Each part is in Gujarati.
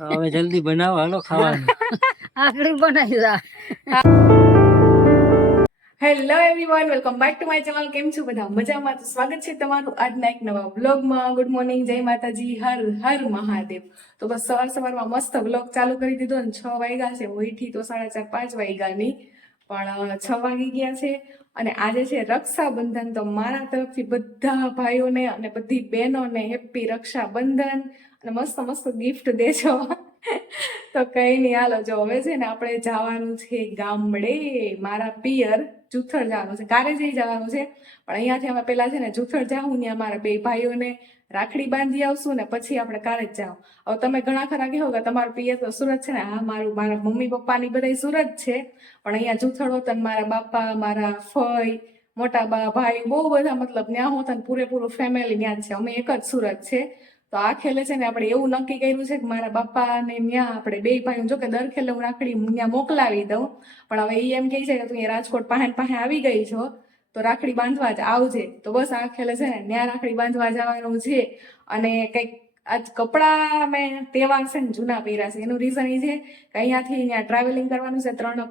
હવે જલ્દી બનાવો, હાલો ખાવાનું. આખડી બનાવી દા. Hello everyone, welcome back to my channel. કેમ છો બધા? મજામાં? તો સ્વાગત છે તમારું આજના એક નવા વ્લોગમાં. ગુડ મોર્નિંગ, જય માતાજી, હર હર મહાદેવ. તો બસ સવારમાં મસ્ત વ્લોગ ચાલુ કરી દીધો ને 6 વાગ્યા છે. ઉઠી તો 4:30 5 વાગ્યાની, પણ 6 વાગી ગયા છે. અને આજે છે રક્ષાબંધન. તો મારા તરફથી બધા ભાઈઓને અને બધી બહેનોને હેપી રક્ષાબંધન અને મસ્ત મસ્ત ગિફ્ટ દેજો. તો કઈ નહીં, હાલો જો હવે છે ને આપણે જવાનું છે ગામડે, મારા પિયર જુથળ જવાનું છે. કારેજઈ જવાનું છે, પણ અહીંયાથી અમે પેલા છે ને જુથળ જાઉં ને અમારા બે ભાઈઓને રાખડી બાંધી આવશું ને પછી આપણે કારેજ જાઉં. હવે તમે ઘણા ખરા કહો કે તમારું પિયર તો સુરત છે ને. હા, મારા મમ્મી પપ્પાની બધા સુરત છે, પણ અહીંયા જુથળ હોતા મારા બાપા, મારા ફઈ, મોટા બા, ભાઈ બહુ બધા, મતલબ ત્યાં હોતા ને પૂરેપૂરું ફેમિલી ત્યાં જ છે. અમે એક જ સુરત છે. તો આ ખેલે છે ને આપણે એવું નક્કી કર્યું છે કે મારા બાપાને ત્યાં આપણે બે ભાઈ, જો કે દર ખેલે હું રાખડી ત્યાં મોકલાવી દઉં, પણ હવે એ એમ કહે છે કે તું અહીંયા રાજકોટ પાસે આવી ગઈ છો તો રાખડી બાંધવા જ આવજે. તો બસ આ ખેલે છે ને ત્યાં રાખડી બાંધવા જવાનું છે. અને કંઈક આજ કપડાં મેં તહેવાર છે ને જૂના પહેર્યા છે. એનું રીઝન એ છે કે અહીંયાથી ત્યાં ટ્રાવેલિંગ કરવાનું છે. 3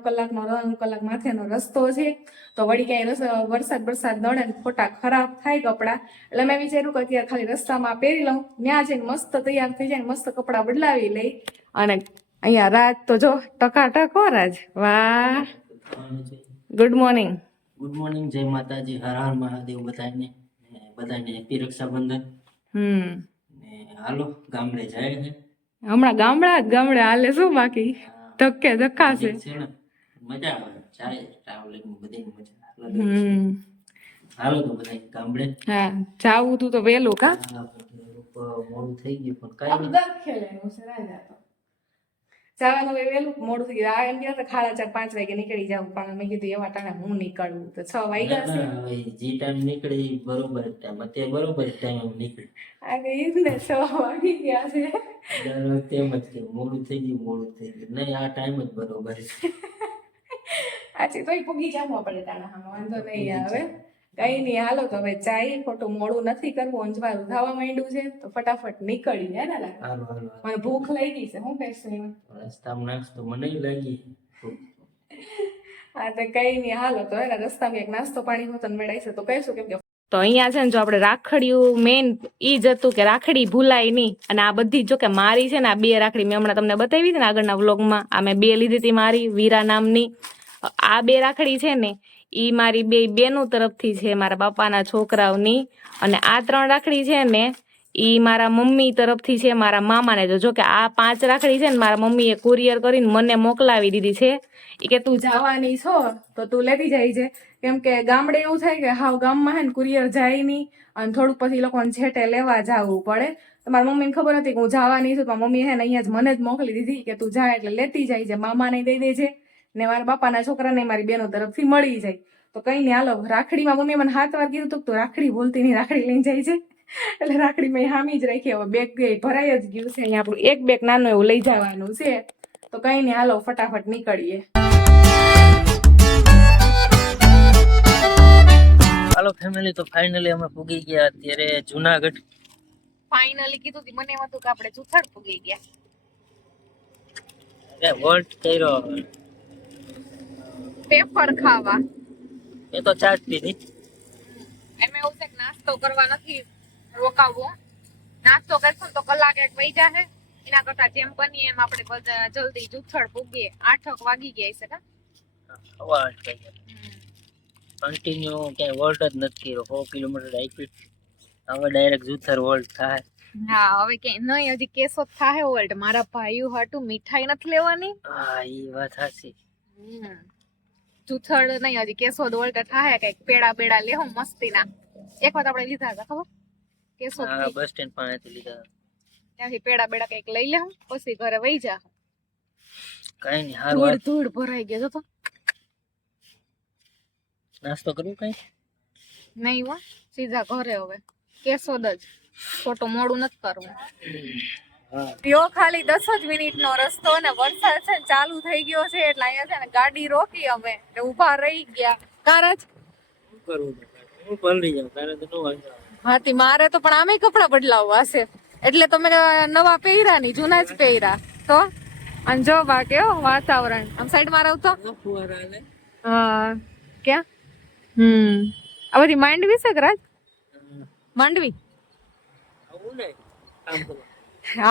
કલાક માથેનો રસ્તો છે. તો વળી ક્યાંય વરસાદ નડે ને ખોટા ખરાબ થાય કપડાં, એટલે મેં વિચાર્યું કે અત્યારે ખાલી રસ્તામાં પહેરી લઉં, ત્યાં જઈને મસ્ત તૈયાર થઈ જાય, મસ્ત કપડાં બદલાવી લઈ. અને અહીંયા રાત તો જો ટકાટક હો રાજ. વાહ, ગુડ મોર્નિંગ. ગુડ મોર્નિંગ, જય માતાજી, હર હર મહાદેવ બધાને હેપી રક્ષાબંધન. ને હાલો ગામડે જાય છે. હમણાં ગામડે હાલે શું, બાકી ધક્કા છે. મજા આવે, જાય ટ્રાવેલિંગ બધી મજા. હાલો તો બધા ગામડે. હા, જાવું તું તો વેલું કા મોડું થઈ ગયું, પણ કઈ જવાનું વેલું મોડું થઈ ગયું. આ એમ કહેતા 4:30 5 વાગે નીકળી જાવ, પણ મેં કીધું એવા ટાણે હું નીકળવું, તો 6 વાગ્યા છે. જે ટાઈમ નીકળી બરોબર ટાઈમ, અત્યારે બરોબર ટાઈમ નીકળી. આ ગઈ ને 6 વાગી ગયા છે. દર વખતે એમ જ કે મોડું થઈ ગયું. નહીં, આ ટાઈમ જ બરોબર છે. આજે તોય પૂગી જવું પડે ટાણા, વાંધો નહીં આવે. કઈ નહીં, હાલો તો હવે જાય. ખોટું મોડું નથી કરવું, અંજવાળું થવા માંડ્યું છે તો ફટાફટ નીકળી હે ને. મને ભૂખ લાગી છે, હું કહીશું રસ્તામાં નાસ્તો મને લાગી. હા, તો કઈ નહીં, હાલો તો એના રસ્તામાં એક નાસ્તો પાણી હોતો મેળાય છે તો કહીશું. કેમ કે તો અહીંયા છે ને જો આપણે રાખડીયું મેન ઈ જ હતું કે રાખડી ભૂલાય નહીં. અને આ બધી જો કે મારી છે ને આ 2 રાખડી મેં હમણાં તમને બતાવી હતી ને આગળના વ્લોગમાં. આ મેં 2 લીધી હતી મારી, વીરા નામની. આ 2 રાખડી છે ને ઈ મારી 2 બેનો તરફથી છે, મારા બાપાના છોકરાઓની. અને આ 3 રાખડી છે ને ઈ મારા મમ્મી તરફથી છે, મારા મામાને. જો કે આ 5 રાખડી છે ને મારા મમ્મીએ કુરિયર કરીને મને મોકલાવી દીધી છે. એ કે તું જવાની છો તો તું લેતી જાય છે. કેમ કે ગામડે એવું થાય કે હાવ ગામમાં હે ને કુરિયર જાય નહીં, અને થોડુંક પછી લોકોને છેટે લેવા જવું પડે. તો મારા મમ્મીને ખબર હતી કે હું જવાની છું, તો મમ્મી હે ને અહીંયા જ મને જ મોકલી દીધી કે તું જા એટલે લેતી જાય છે. મામાને દઈ દે છે ને મારા બાપાના છોકરાને મારી બેનો તરફથી મળી જાય. તો કઈ નહીં, હાલો રાખડીમાં મમ્મી મને 7 વાર કીધું તો રાખડી બોલતી નહીં, રાખડી લઈને જાય છે. એટલે રાખડી મેં હામી જ રાખી. હવે બેગ ભરાઈ જ ગયું છે. અહીંયા આપણું એક બેગ નાનું એવું લઈ જવાનું છે. તો કઈ નહીં, હાલો ફટાફટ નીકળીએ. હાલો ફેમિલી, તો ફાઇનલી અમે પૂગી ગયા અત્યારે જુનાગઢ. ફાઇનલી કીધું હતી મને એમ હતું કે આપણે જુથળ પૂગી ગયા. વોલ્ટ કર્યો પેપર ખાવા. એ તો ચાટતી નહીં. એમ એવું છે કે નાસ્તો કરવા નથી રોકાવો. નાસ્તો કરશું તો કલાક એક વહી જાહે. એના કરતા જેમ બનીએ એમ આપણે બધા જલ્દી જુથળ પૂગીએ. 8 વાગી ગયા છે કા? હવા 8 વાગ્યા. કન્ટિન્યુ ક્યાંય વોલ્ટ જ નથી કર્યો. 100 કિલોમીટર આઈપી. હવે ડાયરેક્ટ જુથર વોલ્ટ થાય. હા, હવે કે નહીં, હજી કેસો થાય વોલ્ટ. મારા ભાઈઓ હાટુ મીઠાઈ નથી લેવાની. હા, ઈ વાત સાચી. જુથળ નહીં, હજી કેસો વોલ્ટ થાય. કઈક પેડા બેડા લેહો મસ્તીના. એક વખત આપણે લીધા હતા ખબર, કેસો બસ સ્ટેન્ડ પાસેથી લીધા. ત્યાંથી પેડા બેડા કઈક લઈ લેહો, પછી ઘરે વહી જા. કઈ નહીં, હારું. ધૂળ ભરાઈ ગયો તો નાસ્તો કરવું કઈ નહીં હો, સીધા ઘરે. હવે કેસો જ ખોટું મોડું નથી કરવું. યો ખાલી 10 જ મિનિટનો રસ્તો ને વરસાદ છે ને ચાલુ થઈ ગયો છે એટલે અહીંયા છે ને ગાડી રોકી અમે ને ઊભા રહી ગયા. કારજ હું પલળી જાઉં તારે તો નો વાંધો. હાથી મારે તો પણ આમે કપડા બદલાવવા છે એટલે તમે નવા પહેર્યા નહીં, જૂના જ પહેર્યા. તો અને જો બા કેવો વાતાવરણ આમ સાઈડમાં રહું તો ફુવારા હાલે. હા ક્યાં આ બધી માંડવી છે કે રાજ માંડવી આવું ને કામ કરો.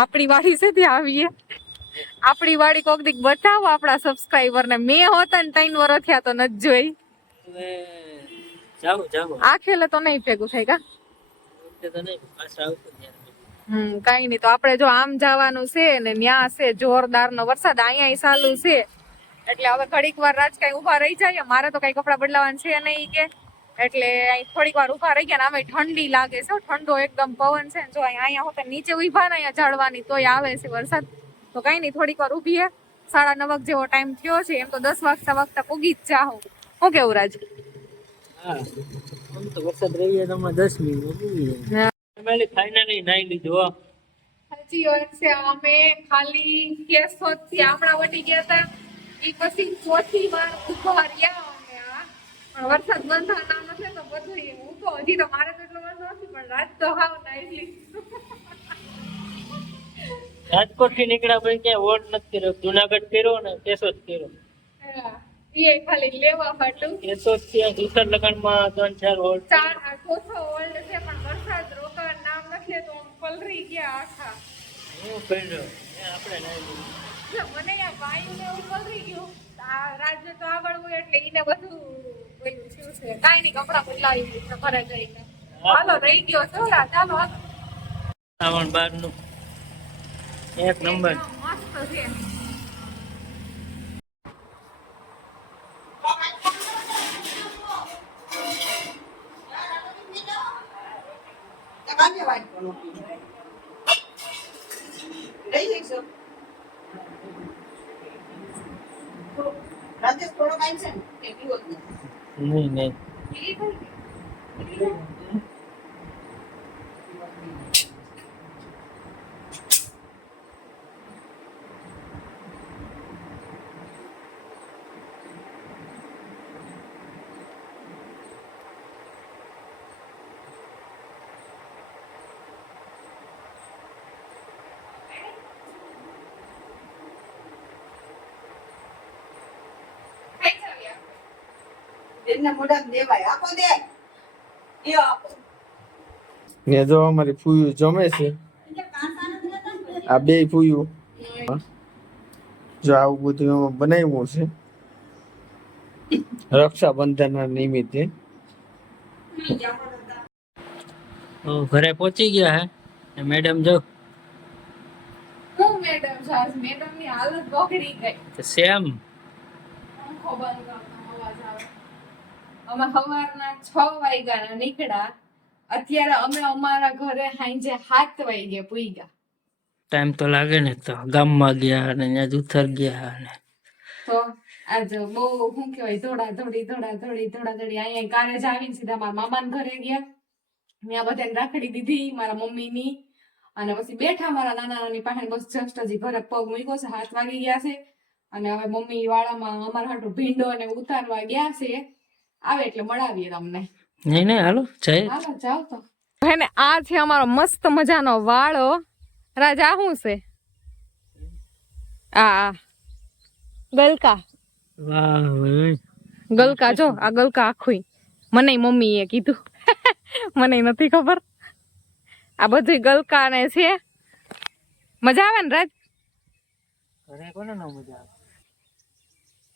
આપણી વાડી છે ત્યાં આવીએ આપણી વાડી કોક દીક બતાવો આપણા સબસ્ક્રાઇબર ને મેં હોતા ને 3 વર્ષ થયા તો નથી જોઈ હવે જાઓ આ ખેલે તો નહીં ભેગું થાય કા તો નહીં પાછા આવતો ત્યારે. કઈ નઈ તો આપણે જો આમ જવાનું છે ને ન્યા છે જોરદાર નો વરસાદ અહીંયા ચાલુ છે એટલે હવે ઘડીક વાર રાજ કઈ ઉભા રહી જાય મારે તો કઈ કપડા બદલાવાના છે નહીં કે એટલે અહીં થોડીક વાર ઉભા રહી ગયા ને આમે ઠંડી લાગે છે ઠંડો એકદમ પવન છે જો અહીંયા હોતે નીચે ઉભા ને અહીંયા ઝાડવાની તોય આવે છે વરસાદ તો કઈ નઈ થોડીક વાર ઉભી 9:30 જેવો ટાઈમ થયો છે એમ તો 10 વાગતા પૂગી જ જાહો હું કેવું રાજ હા આમ તો વરસાદ રહી જાય તો હમણાં 10 મિનિટ પૂરી જાય. ફેમિલી ફાઇનલી નાઈ લીધું હો. સાચી વાત છે અમે ખાલી કેશોદ થી આપણા વટી ગયા હતા ઈ પછી ચોથી વાર ઉભા રહ્યા અમે પણ વરસાદ બંધ થવાનો નથી તો બધું હું તો હજી તો મારે તો એટલો વાંધો નથી પણ રાત તો હાવ નાઈ લીધું રાજકોટ થી નીકળ્યા પછી ક્યાંય વોટ નથી કર્યો. જુનાગઢ કર્યો ને કેશોદ કર્યો. એ ખાલી લેવા ફાટું કેશોદ થી આ સુથાર લગનમાં 3-4 વોટ. ચોથો વર્લ્ડ છે પણ વરસાદ રોકાવાનું નામ નથી તો આમ પલરી ગયા આખા હું કર્યો આપણે નાઈ લીધું. મને આ વાયુને એવું પલરી ગયું આ રાજ્ય તો આગળ હોય એટલે એને બધું બોલ્યું શું છે કાંઈ નહીં કપડાં બદલાવી દીધા ઘરે જઈને હાલો રહી ગયો છો ચાલો શ્રાવણ 12 નું એક નંબર. મસ્ત છે નહીં ને જો અમારી ફૂયું જમે છે આ બે ફૂયું જો આવું બધું એમાં બનાવ્યું છે રક્ષાબંધન નિમિત્તે. ઘરે પહોંચી ગયા હે મેડમ જો હું મેડમ સાસ મેડમ ની હાલત બગડી ગઈ સેમ પંખો બંધ કરવાનો અવાજ આવે અમે સવારના 6 વાગ્યાના નીકળ્યા અત્યારે અમે અમારા ઘરે સાંજે 7 વાગે પૂગ્યા ટાઈમ તો લાગે ને તો ગામમાં ગયા અને ત્યાં જુથર ગયા ને તો આજ બહુ શું કહેવાય ધોડાધોડી અહીંયા કાલે જ આવીને સીધા મારા મામાના ઘરે ગયા ત્યાં બધાને રાખડી દીધી મારા મમ્મીની અને પછી બેઠા મારા નાના નાની પાસે બસ જસ્ટ હજી ઘરે પગ મૂક્યો છે 7 વાગી ગયા છે અને હવે મમ્મી વાળામાં અમારા હાટુ ભીંડો ને ઉતારવા ગયા છે આવે એટલે મળાવીએ તમને નહીં હાલો જાય હાલો જાવ તો હે આ છે અમારો મસ્ત મજાનો વાળો રાજા શું છે આ ગલકા વાહ ભાઈ ગલકા જો આ ગલકા આખું મને મમ્મીએ કીધું મને નથી ખબર આ બધું ગલકા ને છે મજા આવે ને રાજ ઘરે કોને ન મજા આવે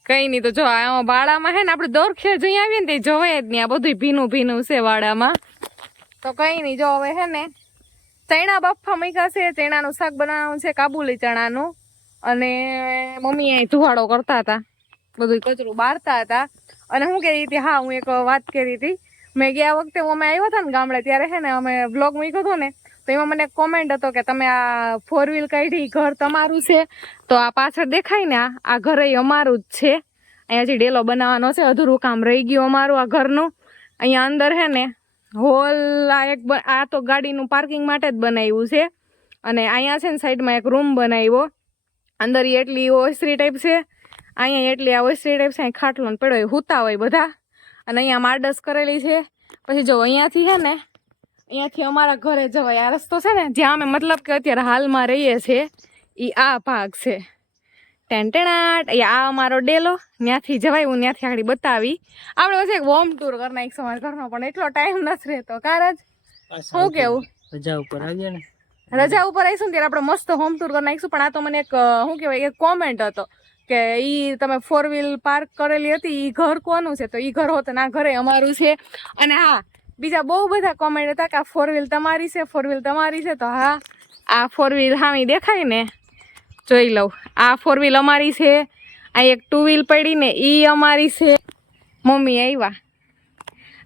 કઈ નઈ તો જો આ વાડામાં હે ને આપડે દોરખે જઈ આવીએ ને તે જોવાય જ નહીં આ બધું ભીનું ભીનું છે વાડામાં તો કઈ નઈ જો હવે હે ને ચણા બફા મૂક્યા છે ચણાનું શાક બનાવવાનું છે કાબુલી ચણાનું અને મમ્મી અહીં ધુવાડો કરતા હતા બધું કચરું બારતા હતા અને હું કહેતી હતી હા હું એક વાત કરી હતી મેં ગયા વખતે અમે આવ્યા હતા ને ગામડે ત્યારે હે ને અમે વ્લોગ મૂક્યો હતો ને તો એમાં મને કોમેન્ટ હતો કે તમે આ 4 વ્હીલ કાઢી ઘર તમારું છે તો આ પાછળ દેખાય ને આ ઘર અમારું જ છે અહીંયા જે ડેલો બનાવવાનો છે અધૂરું કામ રહી ગયું અમારું આ ઘરનું અહીંયા અંદર હે ને હોલ આ તો ગાડીનું પાર્કિંગ માટે જ બનાવ્યું છે અને અહીંયા છે ને સાઈડમાં એક રૂમ બનાવ્યો અંદર એટલી ઓસરી ટાઈપ છે અહીંયા એટલી આ ઓસરી ટાઈપ છે ખાટલો પડ્યો હુતા હોય બધા અને અહીંયા માડસ કરેલી છે પછી જો અહીંયાથી છે ને અહીંયાથી અમારા ઘરે જવાય આ રસ્તો છે ને જ્યાં અમે મતલબ કે અત્યારે હાલમાં રહીએ છીએ ઈ આ ભાગ છે. ટેન્ટેણાટ આ અમારો ડેલો. ત્યાંથી જવાય, હું ત્યાંથી આગળ બતાવી. આપણે પછી એક હોમ ટૂર કરી નાખીશું અમારા ઘરનો, પણ એટલો ટાઈમ નથી રહેતો. કારજ શું કેવું, રજા ઉપર આવ્યા ને રજા ઉપર આવીશું ને ત્યારે આપણે મસ્ત હોમ ટૂર કરી નાખીશું. પણ આ તો મને એક શું કહેવાય, એક કોમેન્ટ હતો કે ઈ તમે 4 વ્હીલ પાર્ક કરેલી હતી, ઈ ઘર કોનું છે? તો ઈ ઘર હોત ના ઘરે અમારું છે. અને હા, બીજા બહુ બધા કોમેન્ટ હતા કે આ 4 વ્હીલ તમારી છે, 4 વ્હીલ તમારી છે. તો હા, આ 4 વ્હીલ હામી દેખાય ને, જોઈ લઉં. આ 4 વ્હીલ અમારી છે. આ એક 2 વ્હીલ પડી ને, ઈ અમારી છે. મમ્મી આવ્યા.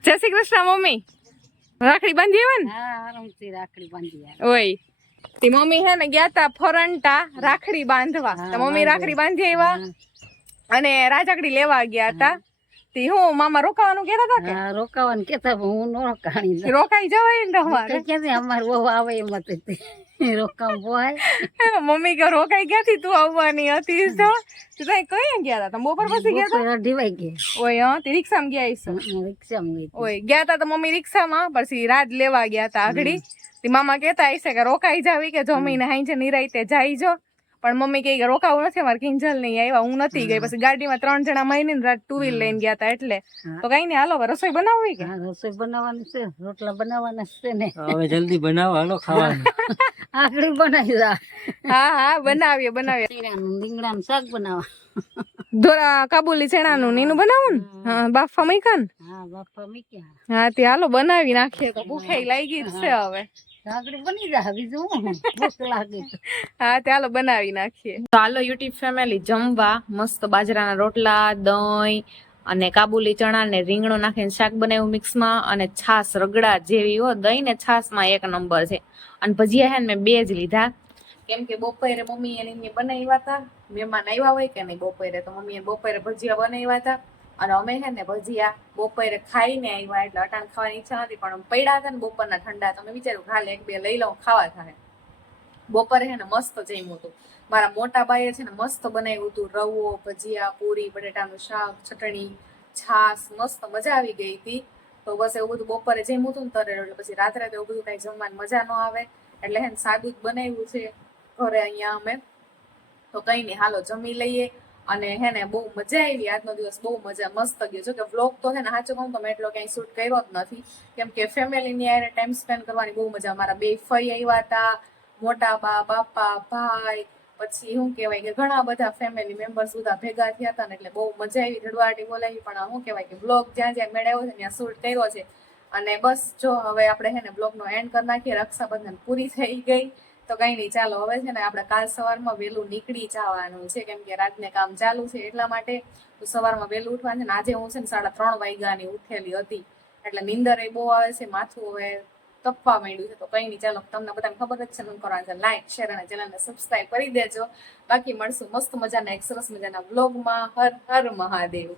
જય શ્રી કૃષ્ણ મમ્મી. રાખડી બાંધી આવ્યા ને? હા, આરામથી રાખડી બાંધી આવે. ઓય તે મમ્મી હે ને ગયા તા ફરંટા રાખડી બાંધવા. તો મમ્મી રાખડી બાંધી આવ્યા અને રાજકડી લેવા ગયા હતા. તે હું મામા રોકાવાનું કહેતા હતા કે હા, રોકાવાનું કેતા પણ હું નો રોકાણી. રોકાઈ જવાય ને તમારે. કે અમારે બહુ આવે એમ હતી રોકાવ બોય. મમ્મી કે રોકાઈ ગયા થી તું આવવાની હતી. તો તું કઈ ગયા હતા? બપોર પછી ગયા હતા. ઢીવાઈ ગઈ. ઓય હા, તે રિક્ષામાં ગયા હશો. રિક્ષામાં ગઈ. ઓય ગયા તા તો મમ્મી રિક્ષામાં, પછી રાત લેવા ગયા તા આગળી. તે મામા કહેતા હશે કે રોકાઈ જાવી, કે જમીને હાઈ નિરાઈતે જાય જો. પણ મમ્મી કહે કે રોકાવું નથી, અમારે કિંજલ નહીં આવ્યા, હું નથી ગઈ. પછી ગાડીમાં 3 જણા મહિને રાત 2 વ્હીલ લઈને ગયા હતા. એટલે તો કઈ નહીં, હાલો રસોઈ બનાવવી કે? હા, રસોઈ બનાવવાની છે, રોટલા બનાવવાના છે ને. હવે જલ્દી બનાવો, હાલો ખાવાનું. આગળ બનાવી દા. હા હા, બનાવીએ બનાવીએ. રીંગણાનું શાક બનાવવા. ધોરા કાબુલી ચણાનું નીનું બનાવું ને? હા, બાફા મૂક્યા ને? હા, બાપા મૂક્યા. હા, તે હાલો બનાવી નાખીએ. તો ભૂખે લાગી જ છે હવે. આગળ બની જા, બીજું હું ભૂખ લાગી. હા, તે હાલો બનાવી નાખીએ. તો હાલો યુટ્યુબ ફેમિલી જમવા. મસ્ત બાજરાના રોટલા, દહીં અને કાબુલી ચણા ને રીંગણું નાખીને શાક બનાવ્યું મિક્સમાં, અને છાસ રગડા જેવી હો. દહીં ને છાસમાં એક નંબર છે. અને ભજીયા હે ને મેં 2 જ લીધા, કેમ કે બપોરે મમ્મી એને બનાવ્યા હતા. મહેમાન આવ્યા હોય કે નહીં બપોરે, તો મમ્મી બપોરે ભજીયા બનાવ્યા હતા. અને અમે હે ને ભજીયા બપોરે ખાઈને આવ્યા, એટલે અટાણ ખાવાની ઈચ્છા નથી, પણ પડ્યા હતા ને બપોરના ઠંડા. તો મેં વિચાર્યું હાલે 1-2 લઈ લઉં, ખાવા થાય. બપોરે હે ને મસ્ત જમ્યું હતું. મારા મોટા બાઈએ છે ને મસ્ત બનાવ્યું હતું. રવો, ભજીયા, પૂરી, બટેટાનું શાક, ચટણી, છાસ, મસ્ત મજા આવી ગઈ હતી. તો બસ એવું બધું બપોરે જમ્યું હતું ને તરે. એટલે પછી રાત્રે તો એવું બધું કઈ જમવાની મજા ન આવે, એટલે હે ને સાદું જ બનાવ્યું છે ઘરે અહીંયા અમે. તો કઈ નહીં, હાલો જમી લઈએ. અને હે ને બહુ મજા આવી. આજનો દિવસ બહુ મસ્ત ગયો. જો કે વ્લોગ તો હે ને સાચું કહું તો મેં એટલો ક્યાંય શૂટ કર્યો જ નથી, કેમ કે ફેમિલીની હારે ટાઈમ સ્પેન્ડ કરવાની બહુ મજા. મારા 2 ફઈ આવ્યા હતા, મોટા બા, બાપા, ભાઈ, પછી શું કહેવાય કે ઘણા બધા ફેમિલી મેમ્બર્સ બધા ભેગા થયા હતા ને, એટલે બહુ મજા આવી. રડવાટી બોલાવી. પણ શું કહેવાય કે વ્લોગ જ્યાં જ્યાં મેળવ્યો છે ત્યાં શૂટ કર્યો છે. અને બસ જો હવે આપણે હે ને બ્લોગનો એન્ડ કરી નાખીએ. રક્ષાબંધન પૂરી થઈ ગઈ. તો કઈ નહીં, ચાલો હવે છે ને આપણે કાલ સવારમાં વહેલું નીકળી જવાનું છે, કેમ કે રાતને કામ ચાલુ છે એટલા માટે. તો સવારમાં વહેલું ઉઠવાનું છે ને. આજે હું છે ને 3:30 વાગ્યાની ઉઠેલી હતી, એટલે નીંદર એ બહુ આવે છે, માથું હવે તપવા માંડ્યું છે. તો કઈ નહીં, ચાલો તમને બધાને ખબર જ છે શું કરવાનું છે. લાઈક, શેર અને ચેનલને સબસ્ક્રાઈબ કરી દેજો. બાકી મળશું મસ્ત મજાના એક સરસ મજાના વ્લોગમાં. હર હર મહાદેવ.